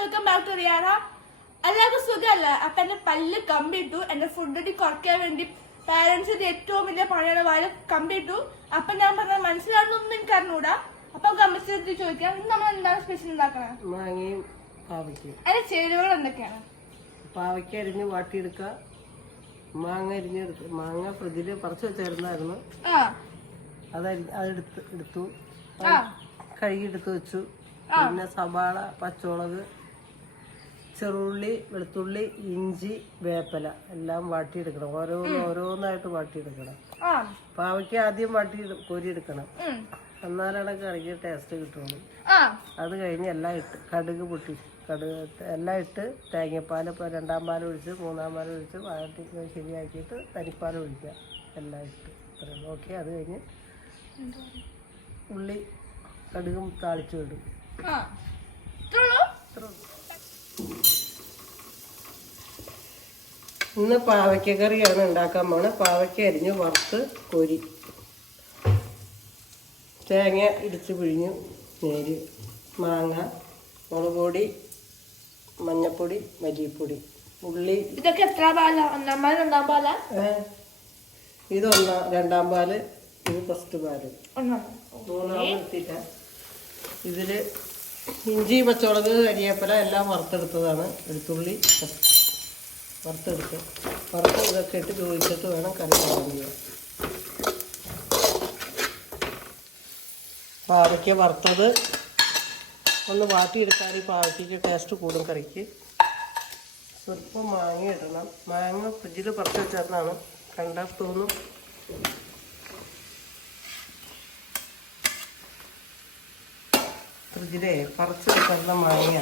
Welcome back to Riyana. എല്ലാവർക്കും സുഖമല്ല. അപ്പൊ എന്റെ പല്ല് കമ്പിട്ടു. എന്റെ ഫുഡ് കുറയ്ക്കാൻ വേണ്ടി പാരന്റ്സിന്റെ ഏറ്റവും വലിയ പണിയാണ് വായ കമ്പിട്ടു. അപ്പൊ ഞാൻ പറഞ്ഞ മനസ്സിലാവുന്നൊന്നും എനിക്ക് അറിഞ്ഞൂടാ. അപ്പൊ അമ്മച്ചി ചോദിക്കാം, ഇന്ന് നമ്മൾ എന്താണ് സ്പെഷ്യൽ ഉണ്ടാക്കണേ? മാങ്ങയും പാവയ്ക്കും. അതിന്റെ ചേരുവകൾ എന്തൊക്കെയാണ്? പാവയ്ക്ക അരിഞ്ഞ് വാട്ടിയെടുക്കുക, മാങ്ങ അരിഞ്ഞെടുക്കുക. മാങ്ങ ഫ്രിഡ്ജിൽ പറിച്ചു വെച്ചായിരുന്നു, അതെടുത്തു കഴുകിയെടുത്ത് വെച്ചു. പിന്നെ സവാള, പച്ചമുളക്, ചെറുള്ളി, വെളുത്തുള്ളി, ഇഞ്ചി, വേപ്പില എല്ലാം വാട്ടിയെടുക്കണം. ഓരോന്നായിട്ട് വാട്ടിയെടുക്കണം. പാവയ്ക്ക ആദ്യം കോരിയെടുക്കണം, എന്നാലാണ് കറിക്ക് ടേസ്റ്റ് കിട്ടുള്ളൂ. അത് കഴിഞ്ഞ് എല്ലാം ഇട്ട് കടുക് എല്ലാം ഇട്ട് തേങ്ങാപ്പാൽ രണ്ടാം പാൽ ഒഴിച്ച് മൂന്നാം പാൽ ഒഴിച്ച് വാട്ടി ശരിയാക്കിയിട്ട് തനിപ്പാൽ ഒഴിക്കുക. എല്ലാം ഇട്ട് നോക്കി അത് കഴിഞ്ഞ് ഉള്ളി കടുകും താളിച്ചു വിടും. ഇന്ന് പാവയ്ക്ക കറിയാണ് ഉണ്ടാക്കാൻ പോണത്. പാവയ്ക്ക അരിഞ്ഞ് വറുത്ത് കോരി തേങ്ങ ഇടിച്ച് പിഴിഞ്ഞു നേര്, മാങ്ങ, മുളക് പൊടി, മഞ്ഞപ്പൊടി, മല്ലിപ്പൊടി, ഉള്ളി. ഇതൊക്കെ എത്ര പാലാ? ഒന്നാം പാല്, രണ്ടാം പാലാ? ഇത് രണ്ടാം പാല്, ഇത് ഫസ്റ്റ് പാല്. മൂന്നാം എടുത്തില്ല. ഇതിൽ ഇഞ്ചി, പച്ചമുളക്, കരിവേപ്പില എല്ലാം വറുത്തെടുത്തതാണ്. വെളുത്തുള്ളി വറുത്ത് ഇതൊക്കെ ഇട്ട് ചോദിച്ചിട്ട് വേണം കറി ചെയ്യാൻ. പാവയ്ക്ക വറുത്തത് ഒന്ന് വാട്ടിയെടുക്കാൻ ഈ പാവയ്ക്ക് ടേസ്റ്റ് കൂടും കറിക്ക്. സ്വല്പം മാങ്ങ ഇടണം. മാങ്ങ ഫ്രിഡ്ജിൽ പറിച്ച് വെച്ചതാണ്, കണ്ടാൽ തോന്നും. ഫ്രിഡ്ജിലെ പറിച്ച് വെച്ചിരുന്ന മാങ്ങ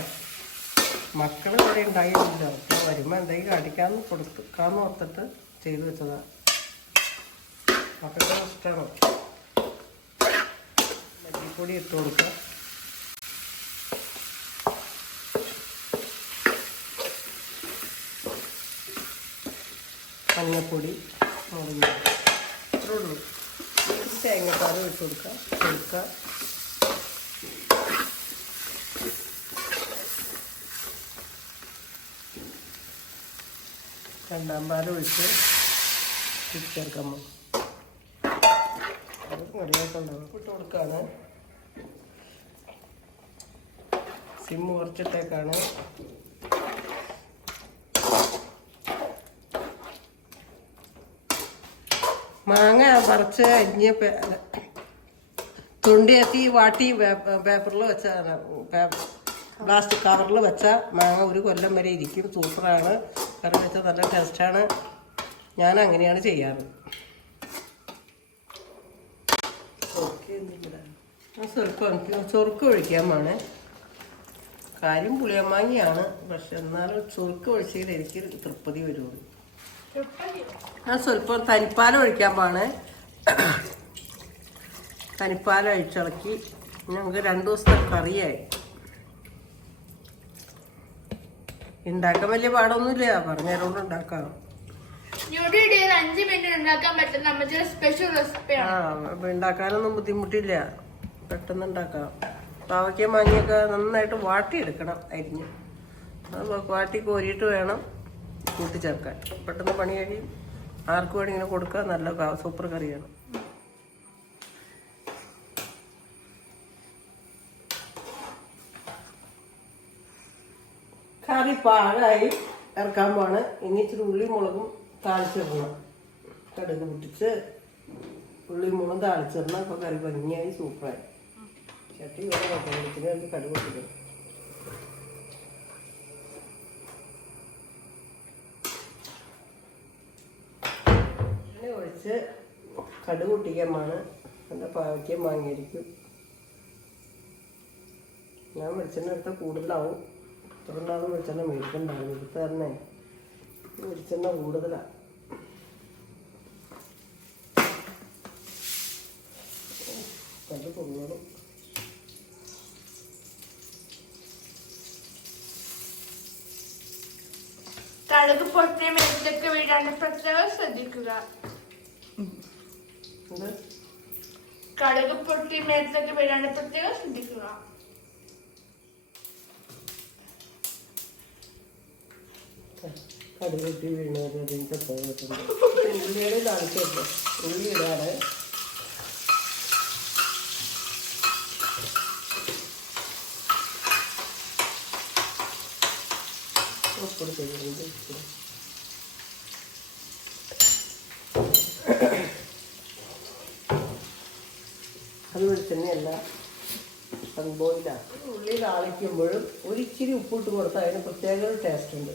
മക്കൾ ഇവിടെ ഉണ്ടായില്ല. അപ്പോൾ വരുമ്പോൾ എന്തെങ്കിലും അടിക്കാന്ന് കൊടുക്കാന്ന് ഓർത്തിട്ട് ചെയ്തു വെച്ചതാണ്. മക്കൾക്ക് ഇഷ്ടമാണ്. മല്ലിപ്പൊടി ഇട്ട് കൊടുക്കുക, മഞ്ഞപ്പൊടി, മുളക് ഇത്രേ ഉള്ളൂ. തേങ്ങാപ്പാൽ ഇട്ട് കൊടുക്കുക. രണ്ടാം പാൽ ഒഴിച്ച് ചേർക്കുമ്പോൾ കറിയാക്കുണ്ടാവും. ഇട്ട് കൊടുക്കുകയാണ്. സിമ്മ് കുറച്ചിട്ടേക്കാണ്. മാങ്ങ പറിച്ച് അരിഞ്ഞ് തൊണ്ടിയെത്തി വാട്ടി പേപ്പറിൽ വെച്ചാണ്, പ്ലാസ്റ്റിക് കവറിൽ വെച്ച മാങ്ങ ഒരു കൊല്ലം വരെ ഇരിക്കും. സൂപ്പറാണ്. കറി വെച്ചാൽ നല്ല ടേസ്റ്റാണ്. ഞാൻ അങ്ങനെയാണ് ചെയ്യാറ്. സ്വല്പം ചൊറുക്ക് ഒഴിക്കാൻ വേണേ. കാര്യം പുളിയമാങ്ങയാണ്, പക്ഷെ എന്നാലും ചൊറുക്ക് ഒഴിച്ചതിൽ എനിക്ക് തൃപ്തി വരുള്ളൂ. സ്വല്പം തനിപ്പാൽ ഒഴിക്കാൻ പാണ്. തനിപ്പാൽ ഒഴിച്ചിളക്കി ഞങ്ങൾക്ക് 2 ദിവസത്തെ കറിയായി. ഉണ്ടാക്കാൻ വലിയ പാടൊന്നുമില്ല, പറഞ്ഞതുകൊണ്ട് ഉണ്ടാക്കാം. 5 മിനിറ്റ് ഉണ്ടാക്കാൻ പറ്റുന്ന സ്പെഷ്യൽ റെസിപ്പിയാണ്. ഉണ്ടാക്കാനൊന്നും ബുദ്ധിമുട്ടില്ല, പെട്ടെന്ന് ഉണ്ടാക്കാം. പാവയ്ക്ക മാങ്ങയൊക്കെ നന്നായിട്ട് വാട്ടിയെടുക്കണം അരിഞ്ഞ്. അത് വാട്ടി കോരിയിട്ട് വേണം കൂട്ടിച്ചേർക്കാൻ. പെട്ടെന്ന് പണി കഴിയും. ആർക്ക് വേണ്ടി ഇങ്ങനെ കൊടുക്കാൻ നല്ല സൂപ്പർ കറിയാണ്. കറി പാകമായി ഇറക്കാൻ പോവാണ്. ഇനി ഇച്ചിരി ഉള്ളിയും മുളകും താളിച്ചിടണം. കടുക് പൊട്ടിച്ച് ഉള്ളിയും മുളകും താളിച്ചിടണം. അപ്പോൾ കറി ഭംഗിയായി സൂപ്പറായി. ചട്ടി വേണ്ടി കടുക് പൊട്ടിക്കണം. എണ്ണ ഒഴിച്ച് കടുക് പൊട്ടിക്കാമാണ്. നല്ല പാവയ്ക്ക മാങ്ങിയിരിക്കും. ഞാൻ വെളിച്ചെണ്ണ എടുത്താൽ കൂടുതലാവും. ഇത്രണ്ടാകും വെളിച്ചെണ്ണ മേടിക്കണ്ടാകും. എടുത്ത് തന്നെ വെളിച്ചെണ്ണ കൂടുതലാണ്. നല്ല പൊങ്ങണം. കടുക് പൊട്ടിയ മേലൊക്കെ വീഴാണ്ട് പ്രത്യേകം ശ്രദ്ധിക്കുക. കടുക് പൊട്ടി മേലൊക്കെ വീഴാണ്ട് പ്രത്യേകം ശ്രദ്ധിക്കുക. കടുകുട്ടി വീണത് അതിൻ്റെ പോയിട്ടുണ്ട്. ഉള്ളിയുടെ കാണിച്ചിട്ടുണ്ട്. ഉള്ളി ഇടാണ്. ഉപ്പിട് ചെയ്യുന്നുണ്ട്. അത് വെളിച്ചെണ്ണയല്ല, സൺബോയിലാണ്. ഉള്ളി താളിക്കുമ്പോഴും ഒരിച്ചിരി ഉപ്പിട്ട് കൊടുത്താൽ അതിന് പ്രത്യേക ഒരു ടേസ്റ്റ് ഉണ്ട്.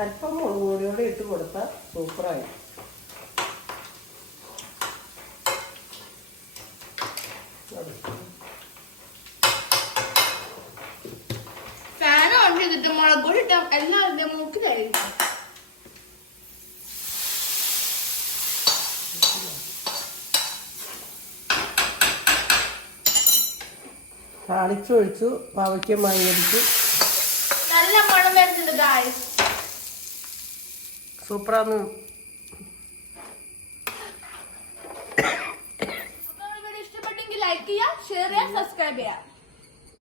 അല്പം മുളക് പൊടിയോടെ ഇട്ട് കൊടുത്താൽ സൂപ്പറായി. ഫാൻ ഓൺ ചെയ്തിട്ട് മുളക് പൊടി ഇട്ടാൽ എല്ലാവരുടെയും മൂക്കിലായിരിക്കും. താളിച്ചൊഴിച്ചു, പാവയ്ക്ക മാങ്ങിയടിച്ചു. നല്ല മണം വരുന്നുണ്ട് ഗായ്സ്. സൂപ്പറാന്ന്. അപ്പോൾ വീഡിയോ ഇഷ്ടപ്പെട്ടെങ്കിൽ ലൈക്ക് ചെയ്യുക, ഷെയർ ചെയ്യുക, സബ്സ്ക്രൈബ് ചെയ്യുക.